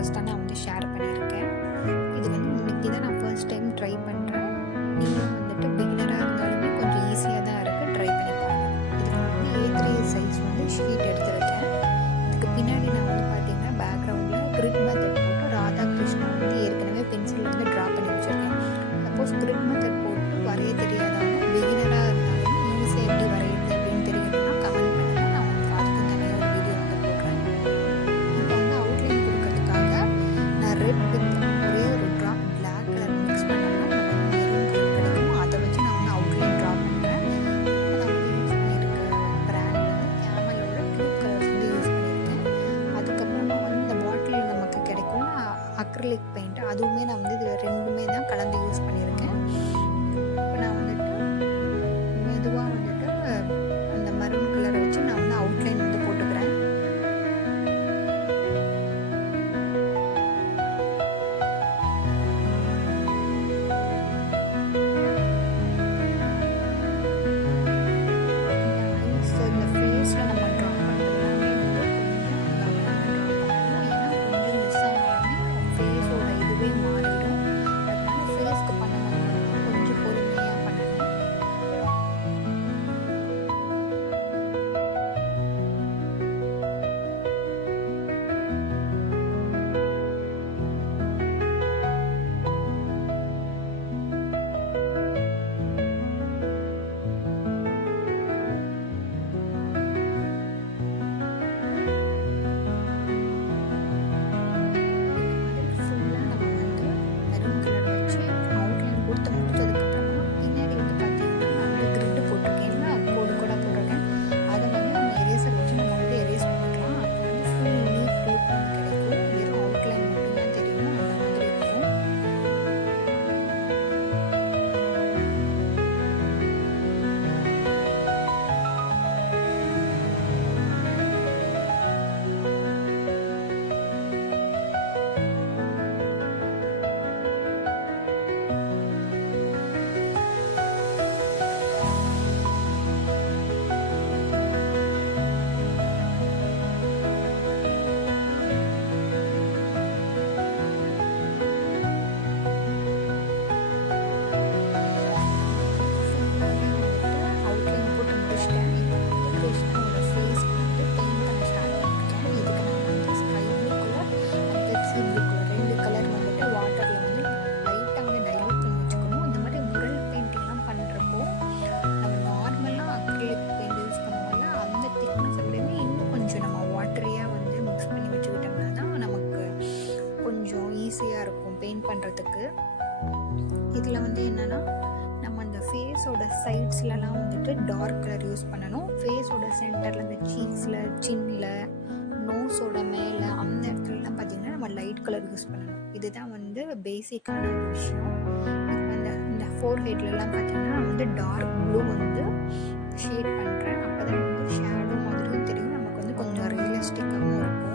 Colours தான் நான் வந்து ஷேர் பண்ணியிருக்கேன். இது வந்து இன்னைக்கு தான் நான் ஃபர்ஸ்ட் டைம் ட்ரை பண்ணுறேன். நீங்களும் வந்துட்டு பிகினராக இருந்தாலுமே கொஞ்சம் ஈஸியாக தான் இருக்குது, ட்ரை பண்ணி பாருங்கள். இதுக்கு நான் வந்து A3 சைஸ் வந்து ஷீட் எடுத்திருக்கேன். இதுக்கு பின்னாடி நான் வந்து பார்த்தீங்கன்னா பேக்ரவுண்டில் கிரிட் மெத்தட் போட்டு ராதாகிருஷ்ணா வந்து ஏற்கனவே பென்சில் வந்து ட்ரா பண்ணி வச்சுருக்கேன். சப்போஸ் கிரிட் மெத்தட் போட்டு வரைய தெரியாதவங்க பிகினராக இருந்தாலும் ஈஸியாக எப்படி வரையுது அப்படின்னு தெரியணும்னா கமெண்ட் பண்ணுங்கள். நான் உங்களுக்கு அதுக்கும் தனியாக ஒரு வீடியோ வந்து போடுறேன். இப்போ வந்து அவுட்லைன் கொடுக்கறதுக்காக நான் ரெட் வித் ஒரே ஒரு ட்ராப் பிளாக் கலர் மிக்ஸ் பண்ணோம்னா நமக்கு மெரூன் கலர் கிடைக்கும். அதை வச்சு நான் வந்து அவுட்லைன் ட்ரா பண்ணுறேன். நான் வந்து யூஸ் பண்ணியிருக்க பிராண்ட் வந்து கேமலோட டியூப் கலர்ஸ் வந்து யூஸ் பண்ணியிருக்கேன். அதுக்கப்புறமா வந்து இந்த பாட்டில் நமக்கு கிடைக்கும்னா அக்ரிலிக் பெயிண்ட், அதுவுமே நான் வந்து இது ரெண்டுமே தான் கலந்து யூஸ் பண்ணியிருக்கேன். இப்போ நான் வந்துட்டு மெதுவாக வந்துட்டு அந்த மரூன் கலரை வச்சு நான் வந்து அவுட்லைன் வந்து போட்டுக்கிறேன். இந்த ஃபேஸில் நம்ம ட்ரா பண்ணுறது எல்லாமே வந்து கொஞ்சம் கவனமாக ட்ரா பண்ணணும். ஏன்னா கொஞ்சம் மிஸ் ஆனாலுமே ஃபேஸோட இதுவே மாறிடும். அதனால ஃபேஸ்க்கு பண்ணும்போது கொஞ்சம் பொறுமையாக பண்ணணும். ஃபுல்லாக நம்ம வந்து மெரூன் கலர் வச்சு அவுட்லைன் கொடுத்து முடிச்சதுக்கப்புறமா பின்னாடி வந்து பார்த்தீங்கன்னா நான் வந்து கிரிட்டு போட்டிருக்கேன்னா கோடு கூட போட்டிருக்கேன். அதை வந்து நம்ம எரேசர் வச்சு நம்ம வந்து எரேஸ் பண்ணிக்கலாம். அப்போ வந்து ஃபுல் நீட் லுக் வந்து கிடைக்கும். வெறும் அவுட்லைன் மட்டும்தான் தெரியும், அந்த மாதிரி இருக்கும். ஃபுல்லாகவே வந்துட்டு அவுட்லைன் போட்டு முடிச்சிட்டேன். இப்போ நான் வந்து கிருஷ்ணாவோட ஃபேஸ்க்கு வந்து பெயிண்ட் பண்ண ஸ்டார்ட் பண்ணியிருக்கேன். இதுக்கு நான் வந்து sky blue colour and Pepsi blue colour ரெண்டு கலர் வந்துட்டு வாட்டரில் வந்து லைட்டாக வந்து டைல்யூட் பண்ணி வச்சுக்கணும். இந்த மாதிரி முரல் பெயிண்டிங்லாம் பண்ணுறப்போ நம்ம நார்மலாக அக்ரிலிக் பெயிண்ட் யூஸ் பண்ணுவோம்ல, அந்த திக்னஸை விடவே இன்னும் கொஞ்சம் நம்ம வாட்டரியாக வந்து மிக்ஸ் பண்ணி வச்சுக்கிட்டோம்னா தான் நமக்கு கொஞ்சம் ஈஸியாக இருக்கும் பெயிண்ட் பண்ணுறதுக்கு. இதில் வந்து என்னென்னா நம்ம அந்த ஃபேஸோட சைட்ஸ்லலாம் வந்துட்டு டார்க் கலர் யூஸ் பண்ணணும். ஃபேஸோட சென்டரில் இந்த சீக்ஸில், சின்னில், நோஸோட மேலே அந்த இடத்துலலாம் பார்த்திங்கன்னா நம்ம லைட் கலர் யூஸ் பண்ணணும். இதுதான் வந்து பேசிக்கான ஒரு விஷயம். இப்போ இந்த ஃபோர் ஹெட்லலாம் பார்த்திங்கன்னா நான் வந்து டார்க் ப்ளூ வந்து ஷேட் பண்ணுறேன். அப்போ தான் வந்து ஷேடோ மாதிரியும் தெரியும், நமக்கு வந்து கொஞ்சம் ரியலிஸ்டிக்காகவும் இருக்கும்.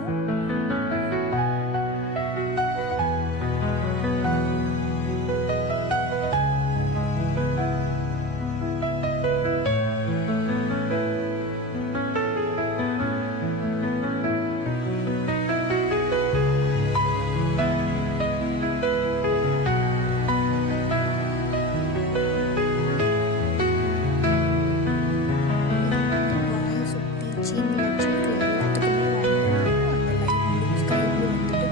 வாயை சுற்றி சீனில் சீக்கு எல்லாத்துக்குமே வந்து அந்த லைட் ப்ளூ ஸ்கை ப்ளூ வந்துட்டு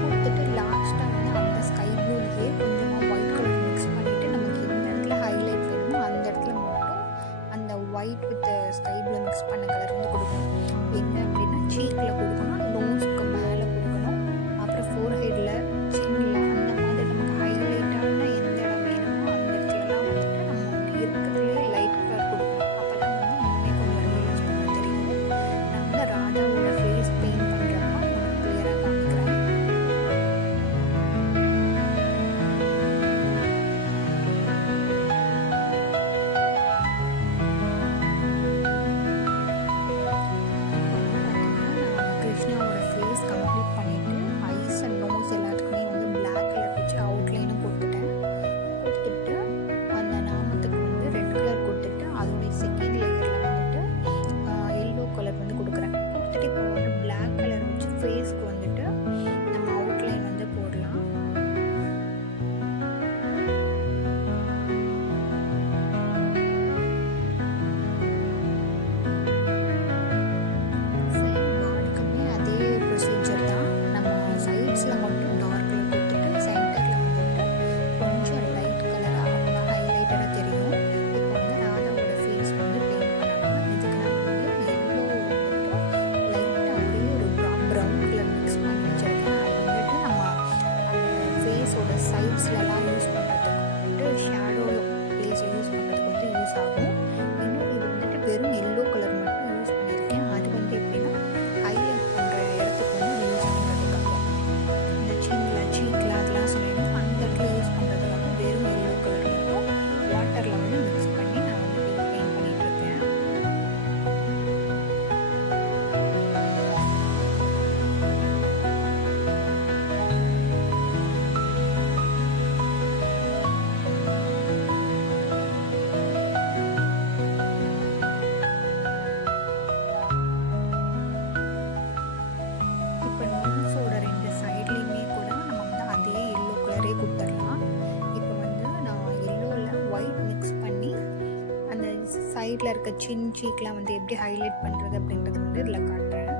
கொடுத்துட்டு லாஸ்ட்டாக வந்து அந்த ஸ்கை ப்ளூலேயே கொஞ்சமாக ஒயிட் கலர் மிக்ஸ் பண்ணிவிட்டு நமக்கு எந்த இடத்துல ஹைலைட் வேணுமோ அந்த இடத்துல மட்டும் அந்த white with sky blue mix பண்ண கலர் வந்து கொடுக்கணும். எங்கே அப்படின்னா சீக்கில் கொடுக்கணும், நோஸ்க்கு மேலே கொடுக்கணும், அப்புறம் ஃபோர் ஹெட்டில், சின்னில், அந்த மாதிரி நமக்கு ஹைலைட்டான எந்த இடம் வேணுமோ அந்த இடத்துலலாம் வந்துட்டு நம்ம வந்து இருக்கிறதுலே லைட் கலர் கொடுக்கணும். அப்போ தான் வந்து இன்னுமே கொஞ்சம் ரியலிஸ்டிக்காக தெரியும். நான் வந்து ராதாவோட ஃபேஸ் பெயிண்ட் பண்ணுறப்ப உங்களுக்கு கிளியராக காமிக்கிறேன். இப்போ வந்து பார்த்தீங்கன்னா நான் கிருஷ்ணாவோட ஃபேஸ் கம்ப்ளீட் பண்ணிவிட்டு ஐஸ் அண்ட் நோஸ் எல்லாத்துக்கும் சீக்கில் இருக்க சின் சீக்லாம் வந்து எப்படி ஹைலைட் பண்ணுறது அப்படின்றது வந்து இதில் காட்டுறேன்.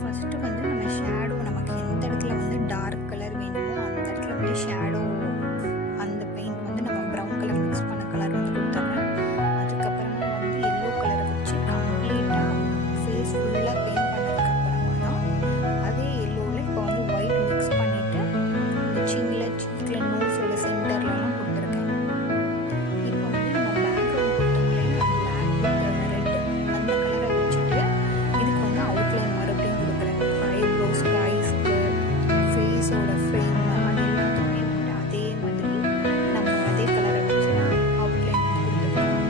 ஃபஸ்ட்டு வந்து நம்ம ஷேடோ நமக்கு எந்த இடத்துல வந்து டார்க் கலர் வேணுமோ அந்த இடத்துல வந்து ஷேடோ அந்த பெயிண்ட் வந்து நம்ம ப்ரௌன் கலர் மிக்ஸ் பண்ண கலர் வந்து கொடுத்துட்றேன். அதுக்கப்புறமா வந்து எல்லோ கலரை வச்சு கம்ப்ளீட்டாக ஃபேஸ் ஃபுல்லாக பெயிண்ட் பண்ணதுக்கப்புறமா தான் அதே எல்லோவில் இப்போ வந்து ஒயிட் மிக்ஸ் பண்ணிவிட்டு இந்த சீக்கில் நோஸோட சென்டர்லலாம் கொடுத்துருக்கேன். இப்போ வந்து நம்ம பேக்ரவுண்ட் கொடுத்தோம்லையா பிளாக் வித் ரெட் அந்த கலரை வச்சுட்டு இதுக்கு வந்து அவுட்லைன் மறுபடியும் கொடுக்குறேன். ஐப்ரோஸ்க்கு, ஐஸ்க்கு, ஃபேஸோட ஃப்ரேம் அது எல்லாத்துக்குமே வந்து அதே மாதிரி நம்ம அதே கலரை வச்சு அவுட்லைன் கொடுத்துக்கலாம்.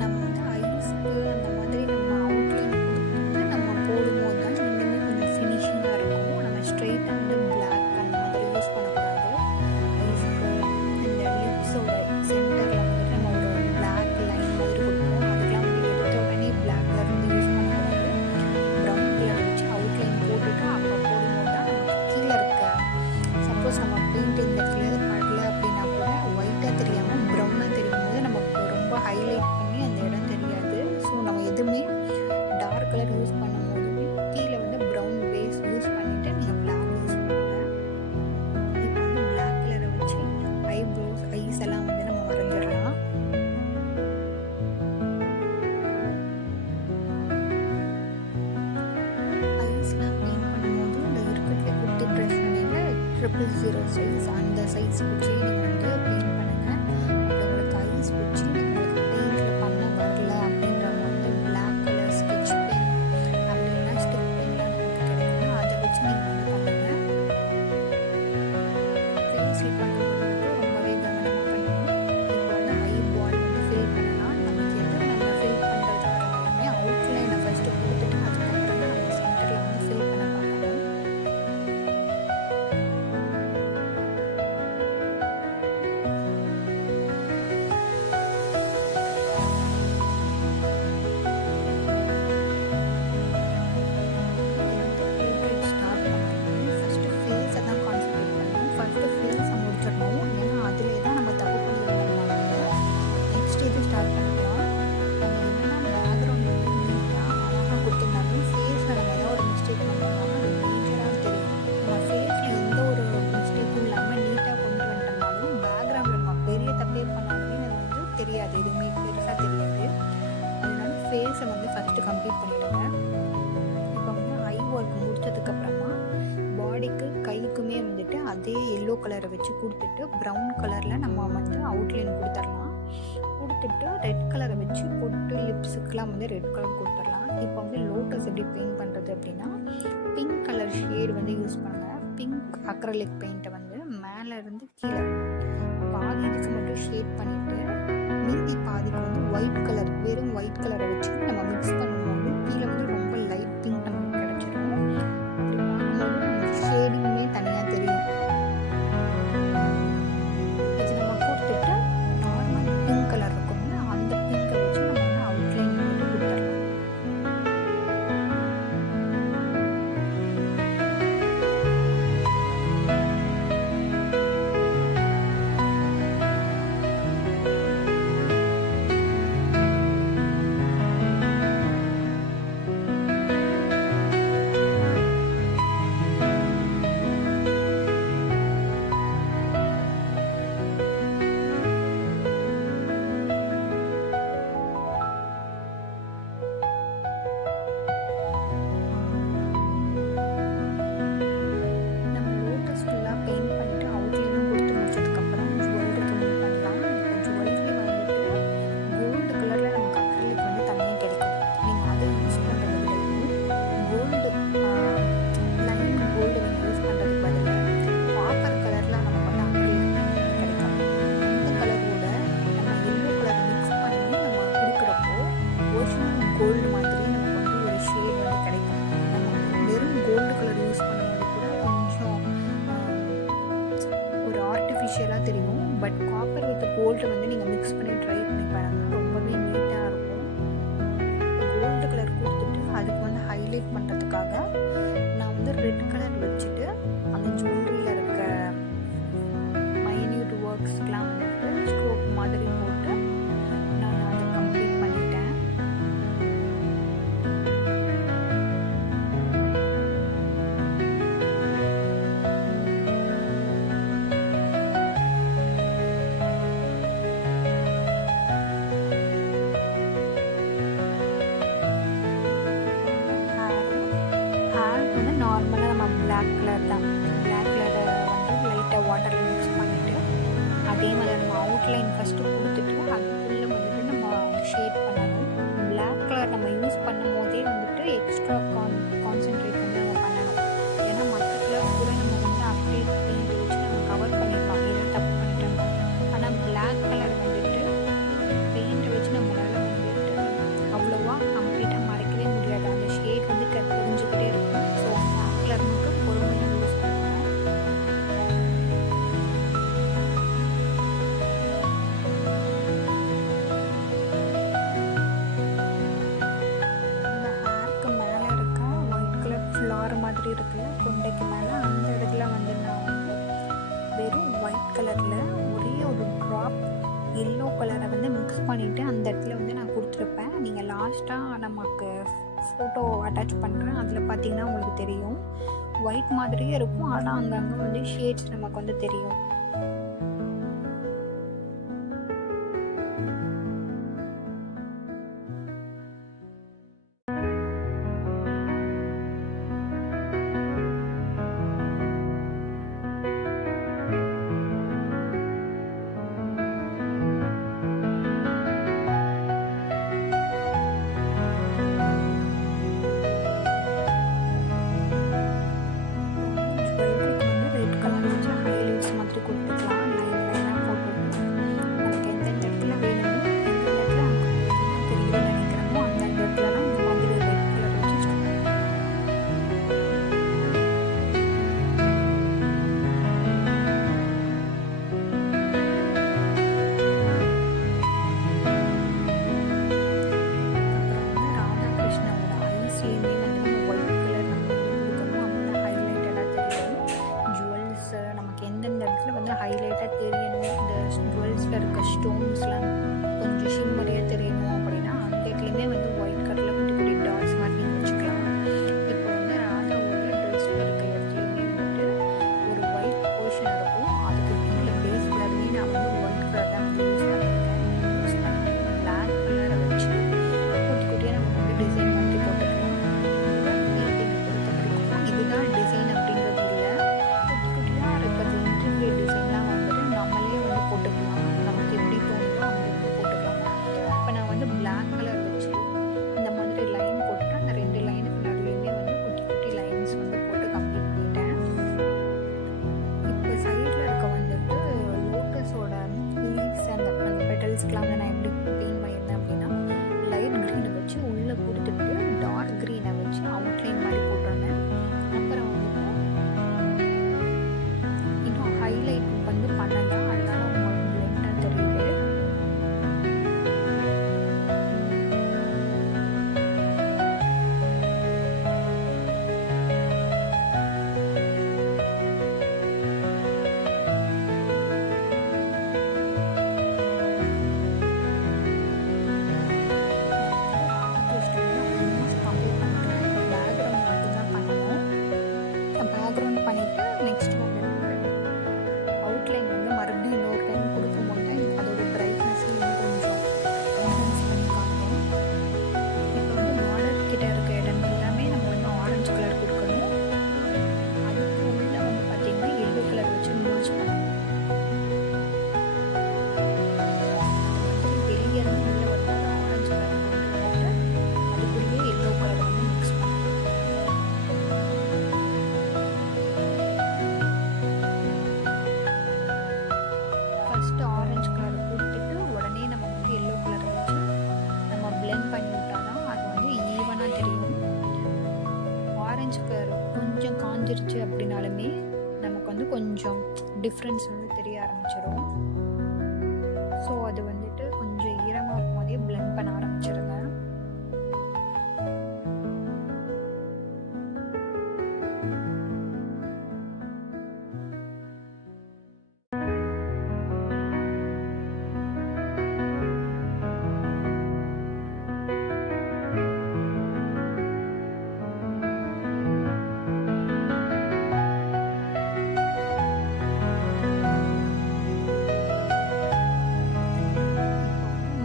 நம்ம வந்து ஐஸ்க்கு அந்த மாதிரி நம்ம அவுட்லைன் கொடுத்துட்டு நம்ம போடும்போது தான் இன்னுமே கொஞ்சம் ஃபினிஷிங்காக இருக்கும். நம்ம ஸ்ட்ரெயிட்டாக வந்து பிளாக் அந்த மாதிரி யூஸ் பண்ணக்கூடாது. ஐஸ்க்கு இந்த லிப்ஸோட சென்டரில் வந்துட்டு நம்ம ஒரு பிளாக் லைன் மாதிரி கொடுப்போம். அதுக்கெலாம் வந்து எடுத்த உடனே பிளாக் கலர் வந்து யூஸ் பண்ணக்கூடாது. ப்ரௌன் கலர் வச்சு அவுட்லைன் போட்டுட்டு அப்போ போடும்போது தான் நமக்கு கீழே இருக்க சப்போஸ் நம்ம பெயிண்ட் இந்த இடத்துல படல அப்படின்னா கூட ஒயிட்டாக தெரியாமல் ப்ரௌனாக தெரியும் போது நமக்கு ரொம்ப ஹைலைட் பண்ணி அந்த இடம் தெரியாது. ஸோ நம்ம எதுவுமே டார்க் கலர் யூஸ் பண்ணும் போதுமே கீழே வந்து ப்ரௌன் பேஸ் யூஸ் பண்ணிவிட்டு நீங்கள் பிளாக் யூஸ் பண்ணுங்க. இப்போ வந்து பிளாக் கலரை வச்சு ஐப்ரோஸ், ஐஸ் எல்லாம் வந்து நம்ம வரைஞ்சிடலாம். ஐஸ்லாம் பெயிண்ட் பண்ணும்போது இந்த இருக்கிறதுல குட்டி ப்ரஷ் பண்ணியில் 000 சைஸ் அந்த சைஸ் வச்சு நீங்கள் வந்து பெயிண்ட் பண்ணுங்கள். அப்படி உங்களுக்கு ஐஸ் வச்சு உங்களுக்கு பெயிண்டில் பண்ண வரல அப்படின்றவங்க வந்து பிளாக் கலர் ஸ்கெட்ச் பென் அப்படின்னா ஸ்டிக் பென்லாம் நமக்கு கிடைக்குன்னா அதை வச்சு நீங்கள் வந்து பண்ணுங்கள். ஃபேஸில் பண்ணும்போது வந்து ரொம்பவே கவனமாக பண்ணணும். இப்போ வந்து ஐபால் வந்து ஃபில் பண்ணலாம். நமக்கு எது நம்ம ஃபில் பண்ணுறதா இருந்தாலுமே அவுட்லைனை ஃபஸ்ட்டு கொடுத்துட்டு அதுக்கப்புறம் தான் நம்ம சென்டரில் வந்து ஃபில் பண்ண பார்க்கணும். ஸ்டார்ட் பண்ணும்போது ஃபஸ்ட்டு ஃபேஸை தான் கான்சன்ட்ரேட் பண்ணணும். ஃபஸ்ட்டு ஃபேஸை முடிச்சிடணும். ஏன்னா அதிலே தான் நம்ம தப்பு பண்ணிடுறதுனால நெக்ஸ்ட் இது ஸ்டார்ட் பண்ணிக்கலாம். நம்ம என்னென்னா பேக்ரவுண்ட் வந்து நீட்டாக அழகாக கொடுத்துருந்தாலும் ஃபேஸில் நம்ம ஏதாவது ஒரு மிஸ்டேக் பண்ணோம்னா அது மேஜராக தெரியும். நம்ம ஃபேஸில் எந்த ஒரு மிஸ்டேக்கும் இல்லாமல் நீட்டாக கொண்டு வந்துட்டோம்னாலும் பேக்ரவுண்டில் நம்ம பெரிய தப்பே பண்ணாலுமே அது வந்து தெரியாது, எதுவுமே பெருசாக தெரியாது. அதனால ஃபேஸை வந்து ஃபஸ்ட்டு கம்ப்ளீட் பண்ணிவிடுங்க. இப்போ வந்து ஐ ஒர்க் முடிச்சதுக்கப்புறமா பாடிக்கு கைக்குமே வந்துட்டு அதே எல்லோ கலரை வச்சு கொடுத்துட்டு ப்ரௌன் கலரில் நம்ம வந்து அவுட்லைன் கொடுத்துடலாம். கொடுத்துட்டு ரெட் கலரை வச்சு பொட்டு லிப்ஸுக்கெலாம் வந்து ரெட் கலர் கொடுத்துடலாம். இப்போ வந்து லோட்டஸ் எப்படி பெயிண்ட் பண்ணுறது அப்படின்னா பிங்க் கலர் ஷேடு வந்து யூஸ் பண்ணுங்கள். பிங்க் அக்ரலிக் பெயிண்ட்டை வந்து மேலே இருந்து கீழே பாதி இதுக்கு மட்டும் ஷேட் பண்ணிவிட்டு மீதி பாதிக்கு வந்து ஒயிட் கலர் வெறும் ஒயிட் கலரை வச்சு நம்ம மிக்ஸ் பண்ணும்போது கீழே வந்து ரொம்ப லைட் பிங்க் நமக்கு கிடச்சிடும். அப்படி பார்க்கும்போது நமக்கு ஷேடிங்குமே தனியாக தெரியும். இது நம்ம கொடுத்துட்டு நார்மல் பிங்க் கலர் இருக்கும்ல அந்த பிங்கை வச்சு நம்ம வந்து அவுட்லைன் வந்துட்டு கொடுத்துடலாம். வந்து நார்மலாக நம்ம பிளாக் கலர் தான். பிளாக் கலரை வந்து லைட்டாக வாட்டரில் மிக்ஸ் பண்ணிவிட்டு அதே மாதிரி நம்ம அவுட்லைன் ஃபஸ்ட்டு கொடுத்துட்டு அதுக்குள்ளே வந்துட்டு நம்ம ஷேட் பண்ணணும். பிளாக் கலர் நம்ம யூஸ் பண்ணும் போதே வந்துட்டு எக்ஸ்ட்ரா கான்சென்ட்ரேட் வந்து நம்ம பண்ணணும். ஏன்னா மற்ற கலர் கூட நம்ம வந்து அப்படியே பெயிண்ட் வச்சு நம்ம கவர் பண்ணிடலாம், ஏதாவது தப்பு பண்ணிட்டோம். ஆனால் பிளாக் கலர் வந்துட்டு பெயிண்ட் வச்சு நம்மளால் வந்துட்டு அவ்வளோவா கம்ப்ளீட்டாக மறைக்கவே முடியாது. அந்த ஷேட் வந்து தெரிஞ்சுக்கிட்டே இருக்கும். ஸோ பிளாக் கலர் மட்டும் பொறுமையாக யூஸ் பண்ணுவோம். மாதிரி இருக்குல்ல கொண்டைக்கு மேலே, அந்த இடத்துல வந்து நான் வந்து வெறும் ஒயிட் கலரில் ஒரே ஒரு ட்ராப் எல்லோ கலரை வந்து மிக்ஸ் பண்ணிவிட்டு அந்த இடத்துல வந்து நான் கொடுத்துருப்பேன். நீங்கள் லாஸ்ட்டாக நமக்கு ஃபோட்டோ அட்டாச் பண்ணுறேன், அதில் பார்த்தீங்கன்னா உங்களுக்கு தெரியும் ஒயிட் மாதிரியே இருக்கும். ஆனால் அங்கங்கே வந்து ஷேட்ஸ் நமக்கு வந்து தெரியும். ஹைலைட்டாக தெரியணும், இந்த ஜுவல்ஸில் இருக்க ஸ்டோன்ஸ்லாம் கொஞ்சம் ஷிம்மரியாக தெரியணும் அப்படின்னா அந்த இடத்துலையுமே வந்து ஒயிட் கலரில் குட்டி குட்டி டாட்ஸ் மாதிரி நீங்கள் வச்சுக்கலாம். இப்போ வந்து ராதாவோட ட்ரெஸ்ஸில் இருக்க இடத்துலையுமே வந்துட்டு ஒரு ஒயிட் போர்ஷன் இருக்கும். அதுக்கு கீழே பேஸ் கலர்லேயே நான் வந்து ஒயிட் கலர் தான் வந்து யூஸ் பண்ணியிருக்கேன். பிளாக் கலரை வச்சு குட்டி குட்டியாக நம்ம வந்து டிசைன் பண்ணி போட்டுக்கலாம். இதுதான் டிசைன் அப்படிங்கிறது இல்லை, குட்டி குட்டியாக இருக்கிறது இன்டர்வியூ டிசைன்லாம் வந்துட்டு நம்மளே வந்து போட்டுக்கலாம். நமக்கு எப்படி தோணுதோ அப்படி வந்து போட்டுக்கலாம். இப்போ நான் வந்து பிளாக் கலர் வச்சு இந்த மாதிரி லைன் போட்டுட்டு அந்த 2 லைனுக்கு நடுவுலையுமே வந்து குட்டி குட்டி லைன்ஸ் வந்து போட்டு கம்ப்ளீட் பண்ணிட்டேன். இப்போ சைடில் இருக்க வந்துட்டு லோட்டஸோட லீவ்ஸ் அந்த பெட்டல்ஸ்க்கெலாம் வந்து நான் எப்படி பெயிண்ட் பண்ணியிருந்தேன் அப்படின்னா லைட் க்ரீனை வச்சு உள்ளே கொடுத்துட்டு டார்க் க்ரீனை வச்சு அவுட்லைன் மாதிரி போட்டிருந்தேன். அப்புறம் வந்துட்டு இன்னும் ஹைலைட் வந்து பண்ணலாம், அதனால உங்களுக்கு பிளெண்டாக தெரியுது. பேக்ரவுண்ட் பண்ணிவிட்டு நெக்ஸ்ட் வந்துட்டு அவுட்லைன் வந்து மறுபடியும் இன்னொரு டைம் கொடுக்கும்போது அதோட பிரைட்னஸ் இன்னும் கொஞ்சம் என்ஹான்ஸ் பண்ணி காட்டும். இப்போ வந்து பார்டர் கிட்ட இருக்க இடம் எல்லாமே நம்ம வந்து ஆரஞ்சு கலர் கொடுக்கணும். அதுக்கு உள்ளே வந்து பார்த்திங்கன்னா எல்லோ கலர் வச்சு யூஸ் பண்ணணும். வெளியே இருந்து உள்ளே வந்து ஆரஞ்சு கலர் போட்டு அதுக்குள்ளேயே எல்லோ கலர் வந்து மிக்ஸ் பண்ணணும். ஃபஸ்ட்டு ஆரஞ்சு கலர் கொடுத்துட்டு உடனே நம்ம வந்து எல்லோ கலரை வச்சு நம்ம பிளெண்ட் பண்ணி விட்டால் தான் அது வந்து ஈவனாக தெரியும். ஆரஞ்சு கலர் கொஞ்சம் காஞ்சிருச்சு அப்படின்னாலுமே நமக்கு வந்து கொஞ்சம் டிஃப்ரென்ஸ் வந்து தெரிய ஆரம்பிச்சிடும். ஸோ அது வந்துட்டு கொஞ்சம் ஈரமாக இருக்கும் போதே பிளெண்ட் பண்ண ஆரம்பிச்சிருங்க.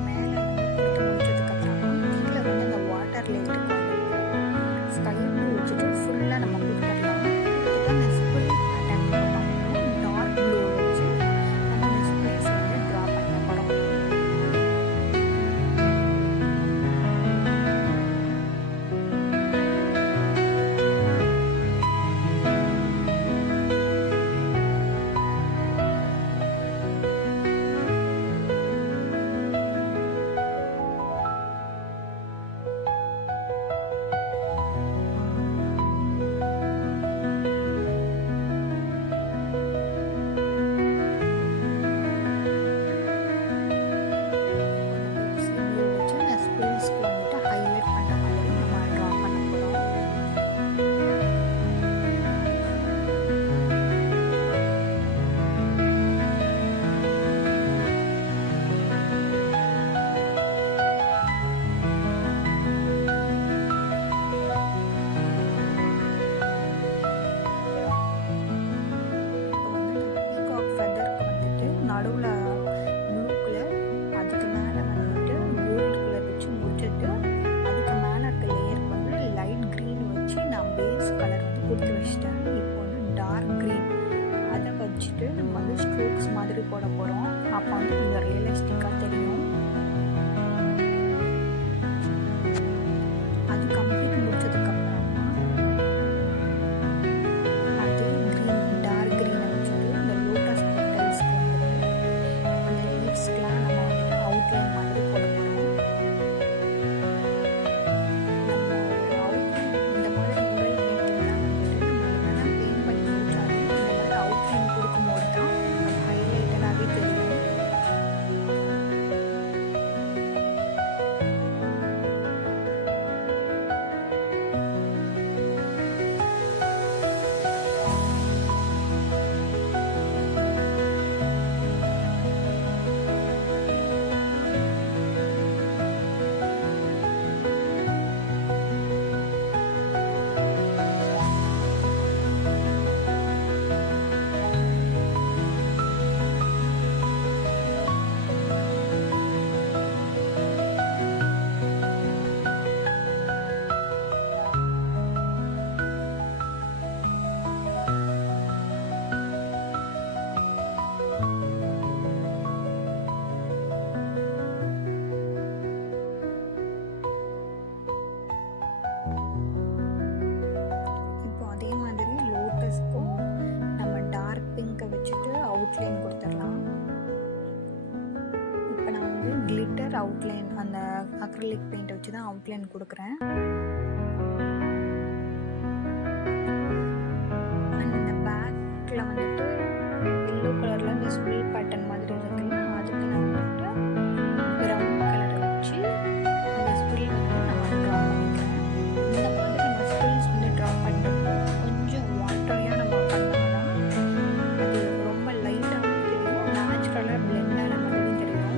மேலே வந்து கொடுத்து கொடுத்து வச்சுட்டேன். இப்போ வந்து டார்க் க்ரீன் அதை வச்சுட்டு நம்ம வந்து ஸ்ட்ரோக்ஸ் மாதிரி போட போகிறோம். அப்போ வந்து கொஞ்சம் ரியலிஸ்டிக்காக தெரியும். அது கம்ப்ளீட் முடிச்சதுக்கப்புறமா அது க்ரீன் டார்க் க்ரீனை வச்சுட்டு இந்த லோட்டஸ் பெட்டல்ஸ்க்கு வந்துட்டு அந்த லீவ்ஸ்க்கெலாம் நம்ம வந்துட்டு அவுட்லைன் மாதிரி போட போகிறோம். நம்ம ஒரு அவுட்லைன் இந்த மாதிரி முறை பெயிண்டிங்லாம் வந்துட்டு நம்ம என்னென்னா பெயிண்ட் பண்ணி முடிச்சாலும் இந்த மாதிரி அவுட்லைன் கொடுக்கும்போது தான் அது ஹைலைட்டடாகவே தெரியும். இப்போ அதே மாதிரி லோட்டஸ்க்கும் நம்ம டார்க் பிங்கை வச்சுட்டு அவுட்லைன் கொடுத்துடலாம். இப்போ நான் வந்து கிளிட்டர் அவுட்லைன் அந்த அக்ரிலிக் பெயிண்டை வச்சு தான் அவுட்லைன் கொடுக்குறேன். அண்ட் இந்த பேக்கில் வந்துட்டு எல்லோ கலரில் இந்த ஸ்ப்ரில் பேட்டர்ன் மாதிரி இருக்குல்ல, அதுக்கு நான் வந்துட்டு ப்ரௌன் கலரை வச்சு அந்த ஸ்ப்ரில் வந்து நான் ட்ரா பண்ணிக்கிறேன். இந்த மாதிரி நம்ம ஸ்ப்ரில்ஸ் வந்து ட்ரா பண்ணுறப்போ கொஞ்சம் வாட்டரியாக நம்ம பண்ணோம்னா அது ரொம்ப லைட்டாகவும் தெரியும், நேச்சுரலாக பிளெண்ட் ஆன மாதிரியும் தெரியும்.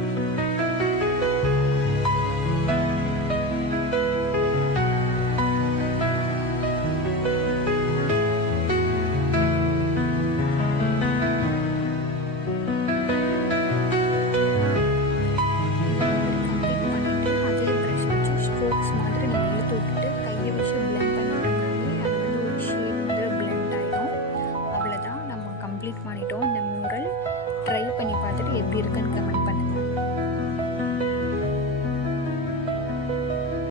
கம்ப்ளீட் பண்ணிவிட்டு அதே ப்ரஷ் வச்சு ஸ்ட்ரோக்ஸ் மாதிரி நம்ம இழுத்து விட்டுட்டு கையை வச்சு பிளெண்ட் பண்ணிட்டோம்னாலே அது வந்து ஒரு ஷேப் வந்து பிளெண்ட் ஆகிடும். அவ்வளோதான், நம்ம கம்ப்ளீட் பண்ணிட்டோம். இந்த மியூரல் ட்ரை பண்ணி பார்த்துட்டு எப்படி இருக்குன்னு கமெண்ட்